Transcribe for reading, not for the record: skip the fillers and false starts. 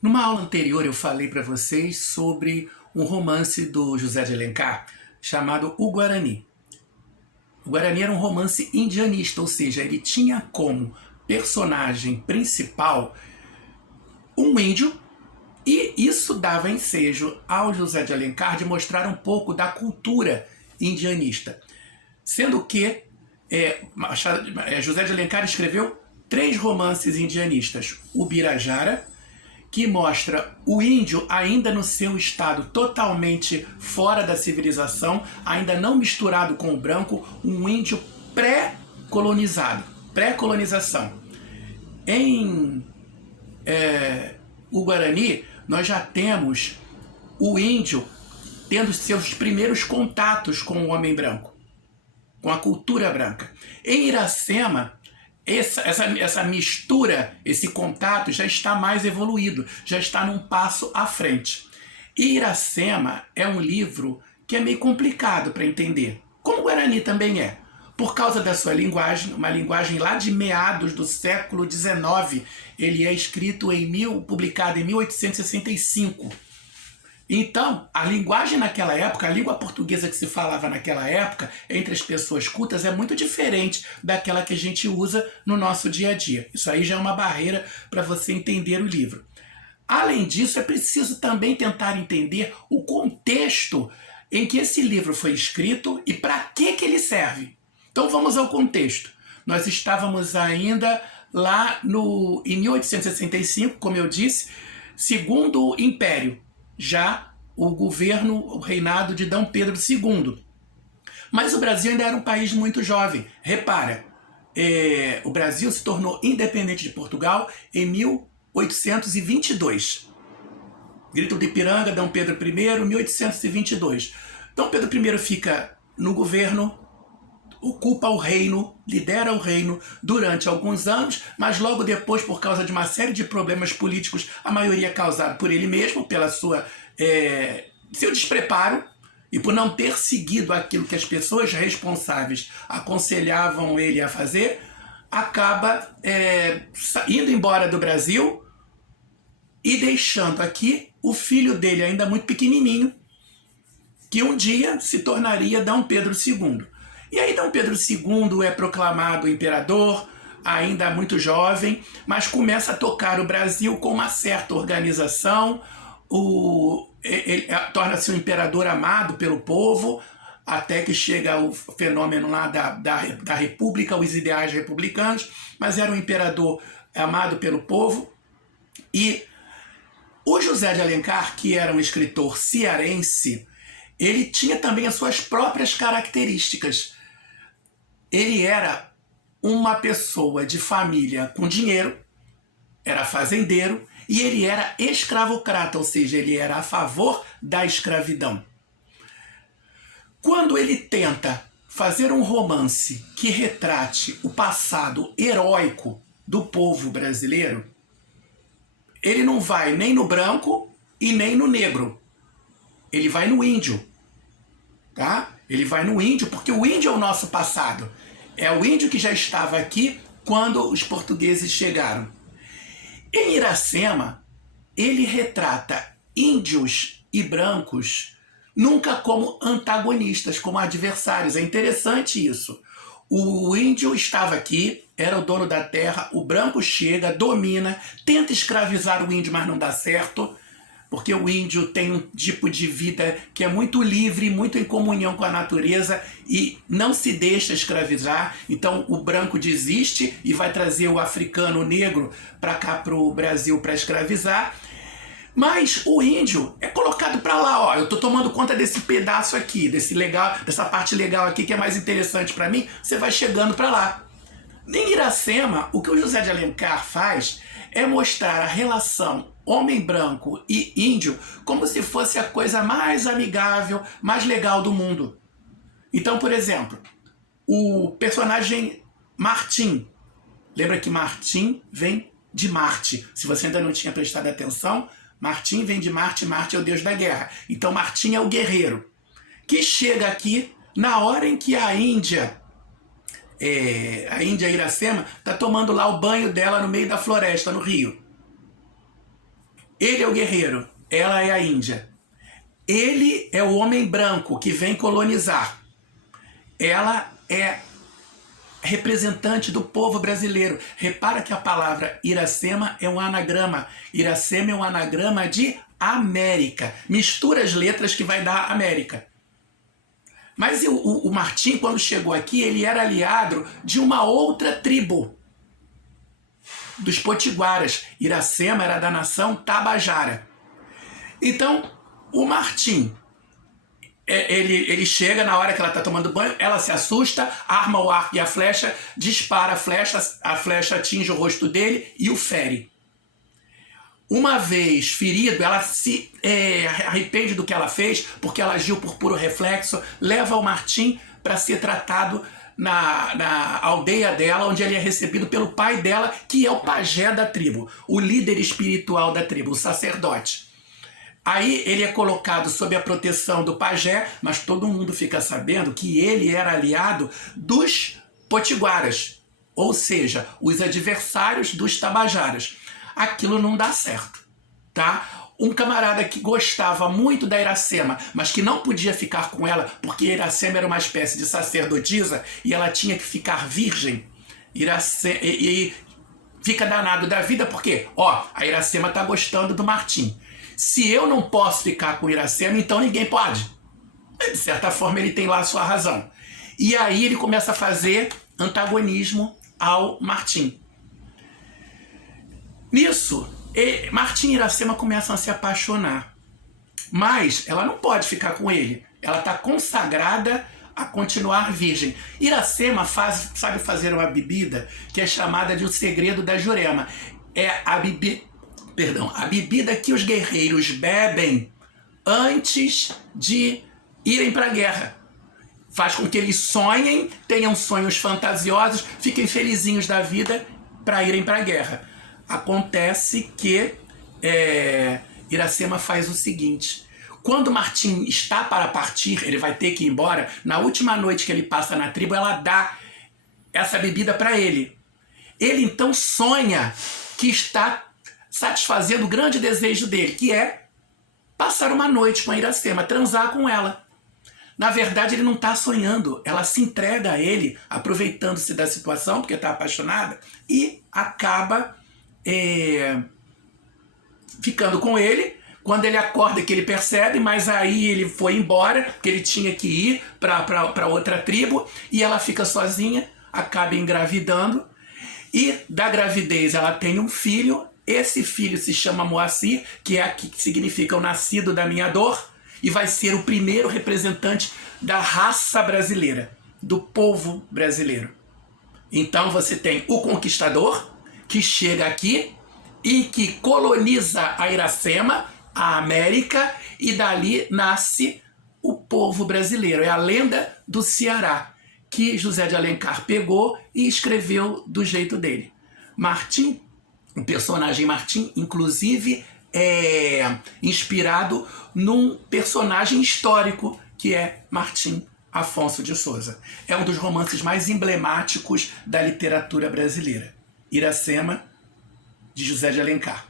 Numa aula anterior eu falei para vocês sobre um romance do José de Alencar chamado O Guarani. O Guarani era um romance indianista, ou seja, ele tinha como personagem principal um índio, e isso dava ensejo ao José de Alencar de mostrar um pouco da cultura indianista. Sendo que José de Alencar escreveu 3 romances indianistas: O Birajara, que mostra o índio ainda no seu estado totalmente fora da civilização, ainda não misturado com o branco, um índio pré-colonizado, pré-colonização. Em o Guarani, nós já temos o índio tendo seus primeiros contatos com o homem branco, com a cultura branca. Em Iracema, essa mistura, esse contato já está mais evoluído, já está num passo à frente. E Iracema é um livro que é meio complicado para entender, como o Guarani também é, por causa da sua linguagem, uma linguagem lá de meados do século XIX. Ele é escrito publicado em 1865. Então, a linguagem naquela época, a língua portuguesa que se falava naquela época, entre as pessoas cultas, é muito diferente daquela que a gente usa no nosso dia a dia. Isso aí já é uma barreira para você entender o livro. Além disso, é preciso também tentar entender o contexto em que esse livro foi escrito e para que ele serve. Então vamos ao contexto. Nós estávamos ainda lá em 1865, como eu disse, segundo o Império, já o reinado de D. Pedro II. Mas o Brasil ainda era um país muito jovem. Repara, o Brasil se tornou independente de Portugal em 1822. Grito de Ipiranga, D. Pedro I, 1822. D. Pedro I fica no governo, ocupa o reino, lidera o reino durante alguns anos, mas logo depois, por causa de uma série de problemas políticos, a maioria causada por ele mesmo, pela seu despreparo e por não ter seguido aquilo que as pessoas responsáveis aconselhavam ele a fazer, acaba indo embora do Brasil e deixando aqui o filho dele ainda muito pequenininho, que um dia se tornaria D. Pedro II. E aí D. Pedro II é proclamado imperador, ainda muito jovem, mas começa a tocar o Brasil com uma certa organização. Ele torna-se um imperador amado pelo povo, até que chega o fenômeno lá da república, os ideais republicanos, mas era um imperador amado pelo povo. E o José de Alencar, que era um escritor cearense, ele tinha também as suas próprias características. Ele era uma pessoa de família com dinheiro, era fazendeiro, e ele era escravocrata, ou seja, ele era a favor da escravidão. Quando ele tenta fazer um romance que retrate o passado heróico do povo brasileiro, ele não vai nem no branco e nem no negro. Ele vai no índio. Tá? Ele vai no índio, porque o índio é o nosso passado. É o índio que já estava aqui quando os portugueses chegaram. Em Iracema, ele retrata índios e brancos nunca como antagonistas, como adversários. É interessante isso. O índio estava aqui, era o dono da terra, o branco chega, domina, tenta escravizar o índio, mas não dá certo, porque o índio tem um tipo de vida que é muito livre, muito em comunhão com a natureza e não se deixa escravizar. Então o branco desiste e vai trazer o africano, o negro, para cá, para o Brasil, para escravizar. Mas o índio é colocado para lá, ó. Eu estou tomando conta desse pedaço aqui, dessa parte legal aqui que é mais interessante para mim. Você vai chegando para lá. Em Iracema, o que o José de Alencar faz é mostrar a relação homem branco e índio como se fosse a coisa mais amigável, mais legal do mundo. Então, por exemplo, o personagem Martim. Lembra que Martim vem de Marte. Se você ainda não tinha prestado atenção, Martim vem de Marte, Marte é o deus da guerra. Então Martim é o guerreiro, que chega aqui na hora em que a Índia Iracema está tomando lá o banho dela no meio da floresta, no rio. Ele é o guerreiro, ela é a Índia. Ele é o homem branco que vem colonizar. Ela é representante do povo brasileiro. Repara que a palavra Iracema é um anagrama. Iracema é um anagrama de América. Mistura as letras que vai dar América. Mas o Martim, quando chegou aqui, ele era aliado de uma outra tribo, dos Potiguaras. Iracema era da nação Tabajara. Então, o Martim, ele chega na hora que ela está tomando banho, ela se assusta, arma o arco e a flecha, dispara a flecha atinge o rosto dele e o fere. Uma vez ferido, ela se arrepende do que ela fez, porque ela agiu por puro reflexo, leva o Martim para ser tratado na aldeia dela, onde ele é recebido pelo pai dela, que é o pajé da tribo, o líder espiritual da tribo, o sacerdote. Aí ele é colocado sob a proteção do pajé, mas todo mundo fica sabendo que ele era aliado dos potiguaras, ou seja, os adversários dos tabajaras. Aquilo não dá certo, tá? Um camarada que gostava muito da Iracema, mas que não podia ficar com ela, porque Iracema era uma espécie de sacerdotisa e ela tinha que ficar virgem. E fica danado da vida porque, a Iracema tá gostando do Martim. Se eu não posso ficar com Iracema, então ninguém pode. De certa forma, ele tem lá a sua razão. E aí ele começa a fazer antagonismo ao Martim. Nisso, Martim e Iracema começam a se apaixonar. Mas ela não pode ficar com ele. Ela está consagrada a continuar virgem. Iracema sabe fazer uma bebida que é chamada de o segredo da Jurema. É a bebida que os guerreiros bebem antes de irem para a guerra. Faz com que eles sonhem, tenham sonhos fantasiosos, fiquem felizinhos da vida para irem para a guerra. Acontece que Iracema faz o seguinte: quando Martim está para partir, ele vai ter que ir embora, na última noite que ele passa na tribo, ela dá essa bebida para ele. Ele então sonha que está satisfazendo o grande desejo dele, que é passar uma noite com a Iracema, transar com ela. Na verdade, ele não está sonhando, ela se entrega a ele, aproveitando-se da situação, porque está apaixonada, e acaba ficando com ele. Quando ele acorda, que ele percebe, mas aí ele foi embora, porque ele tinha que ir para outra tribo, e ela fica sozinha, acaba engravidando, e da gravidez ela tem um filho. Esse filho se chama Moacir, que significa o nascido da minha dor, e vai ser o primeiro representante da raça brasileira, do povo brasileiro. Então você tem o conquistador, que chega aqui e que coloniza a Iracema, a América, e dali nasce o povo brasileiro. É a lenda do Ceará, que José de Alencar pegou e escreveu do jeito dele. Martim, o personagem Martim, inclusive, é inspirado num personagem histórico que é Martim Afonso de Souza. É um dos romances mais emblemáticos da literatura brasileira. Iracema, de José de Alencar.